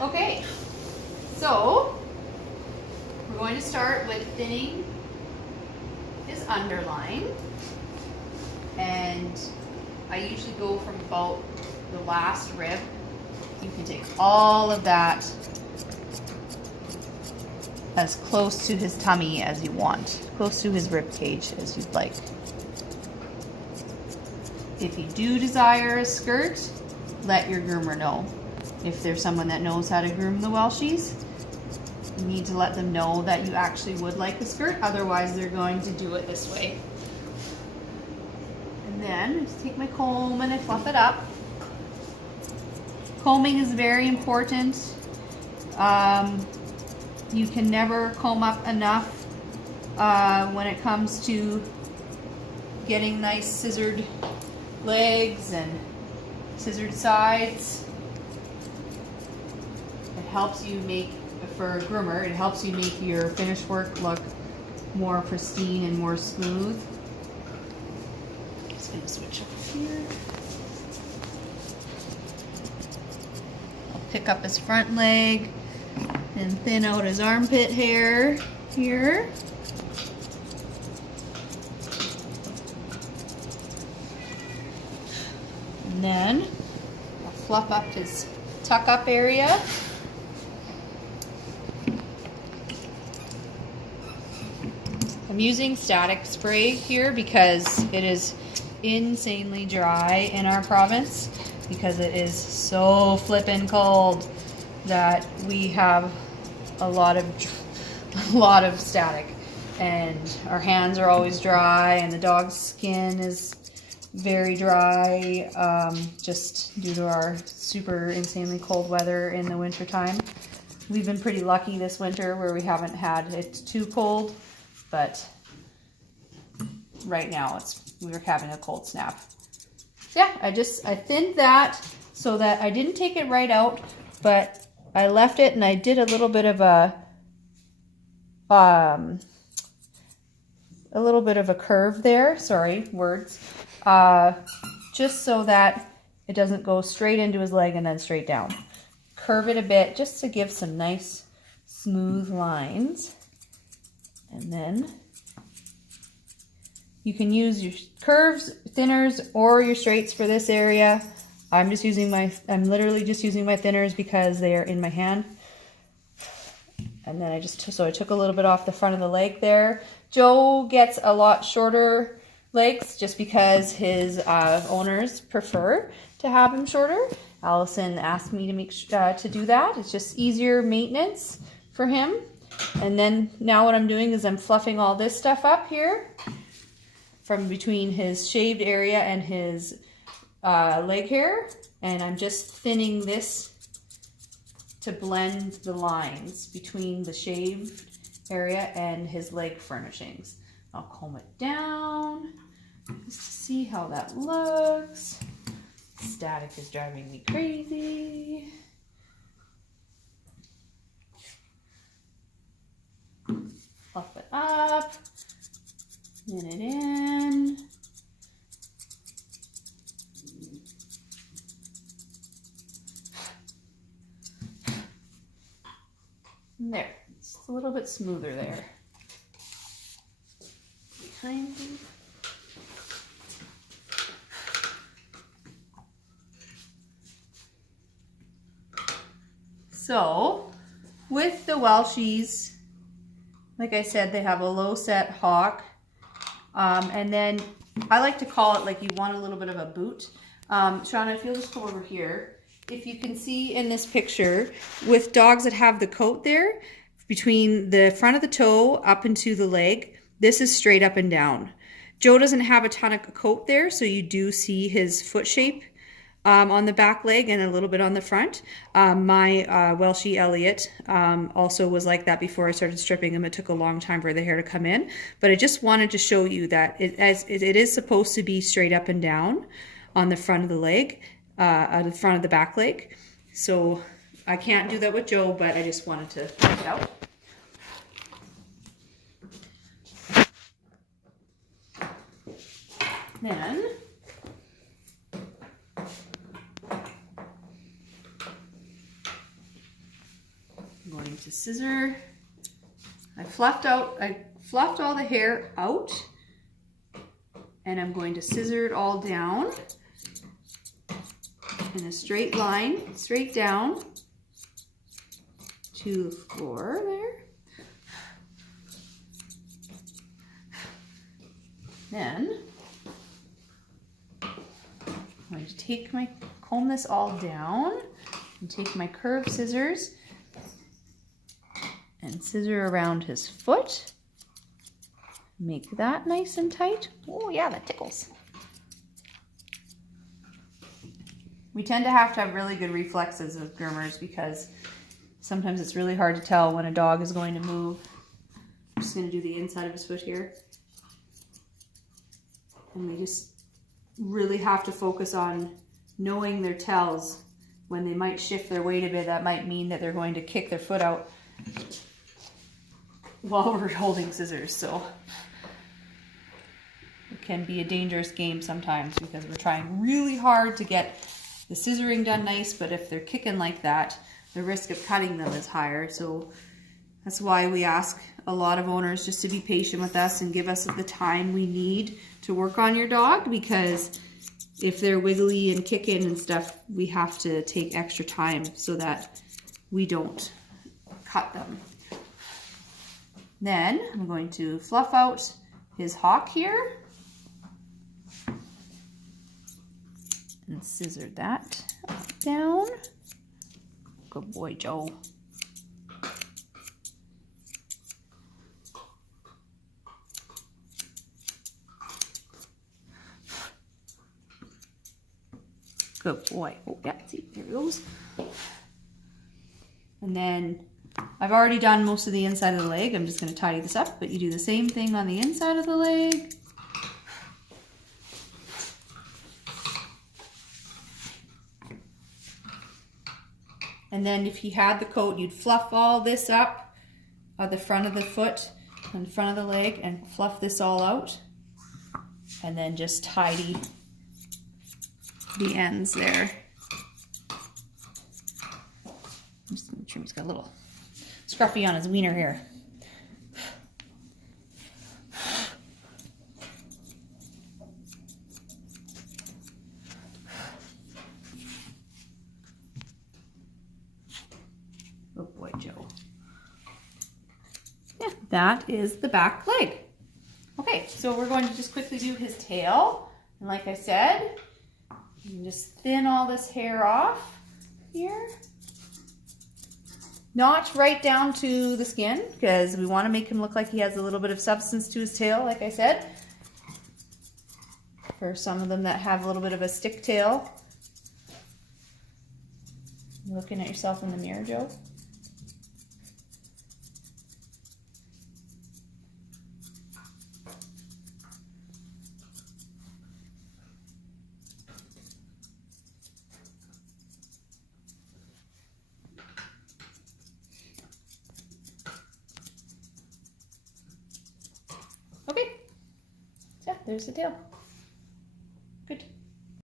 Okay, so we're going to start with thinning his underline, and I usually go from about the last rib. You can take all of that as close to his tummy as you want, close to his rib cage as you'd like. If you do desire a skirt, let your groomer know. If there's someone that knows how to groom the Welshies, you need to let them know that you actually would like a skirt, otherwise they're going to do it this way. And then I just take my comb and I fluff it up. Combing is very important. You can never comb up enough when it comes to getting nice scissored legs and scissored sides. It helps you make, for a groomer, it helps you make your finished work look more pristine and more smooth. Just gonna switch over here. I'll pick up his front leg and thin out his armpit hair here. And then I'll fluff up his tuck up area. I'm using static spray here because it is insanely dry in our province, because it is so flippin' cold that we have a lot of static, and our hands are always dry, and the dog's skin is very dry, just due to our super insanely cold weather in the winter time. We've been pretty lucky this winter where we haven't had it too cold, but right now we're having a cold snap. So yeah, I thinned that so that I didn't take it right out, but I left it and I did a little bit of a curve there. Sorry, words. Just so that it doesn't go straight into his leg and then straight down. Curve it a bit just to give some nice smooth lines. And then you can use your curves, thinners, or your straights for this area. I'm literally just using my thinners because they are in my hand. And then I took a little bit off the front of the leg there. Joe gets a lot shorter legs just because his owners prefer to have him shorter. Allison asked me to do that. It's just easier maintenance for him. And then now what I'm doing is I'm fluffing all this stuff up here from between his shaved area and his leg hair, and I'm just thinning this to blend the lines between the shaved area and his leg furnishings. I'll comb it down just to see how that looks. Static is driving me crazy. Fluff it up, pin it in. There, it's a little bit smoother there. Behind me. So, with the Welshies, like I said, they have a low set hock. And then I like to call it like you want a little bit of a boot. Shauna, if you'll just come over here. If you can see in this picture, with dogs that have the coat there, between the front of the toe up into the leg, this is straight up and down. Joe doesn't have a ton of coat there, so you do see his foot shape on the back leg and a little bit on the front. My Welshie Elliot also was like that before I started stripping him. It took a long time for the hair to come in, but I just wanted to show you that it is supposed to be straight up and down on the front of the leg, the front of the back leg. So I can't do that with Joe, but I just wanted to check it out. Then going to scissor. I fluffed all the hair out, and I'm going to scissor it all down in a straight line, straight down to the floor there. Then I'm going to comb this all down and take my curved scissors and scissor around his foot. Make that nice and tight. Oh yeah, that tickles. We tend to have really good reflexes as groomers because sometimes it's really hard to tell when a dog is going to move. I'm just going to do the inside of his foot here. And we just really have to focus on knowing their tells. When they might shift their weight a bit, that might mean that they're going to kick their foot out while we're holding scissors. So it can be a dangerous game sometimes because we're trying really hard to get the scissoring done nice, but if they're kicking like that, the risk of cutting them is higher. So that's why we ask a lot of owners just to be patient with us and give us the time we need to work on your dog, because if they're wiggly and kicking and stuff, we have to take extra time so that we don't cut them. Then I'm going to fluff out his hock here and scissor that down. Good boy, Joe. Good boy. Oh, yeah, see, there he goes. And then I've already done most of the inside of the leg. I'm just going to tidy this up, but you do the same thing on the inside of the leg. And then if he had the coat, you'd fluff all this up at the front of the foot and front of the leg and fluff this all out. And then just tidy the ends there. Just make sure he's got a little scruffy on his wiener here. Good boy, Joe. Yeah, that is the back leg. Okay, so we're going to just quickly do his tail. And like I said, you can just thin all this hair off here. Not right down to the skin, because we want to make him look like he has a little bit of substance to his tail, like I said. For some of them that have a little bit of a stick tail. You looking at yourself in the mirror, Joe? Okay, so yeah, there's the tail.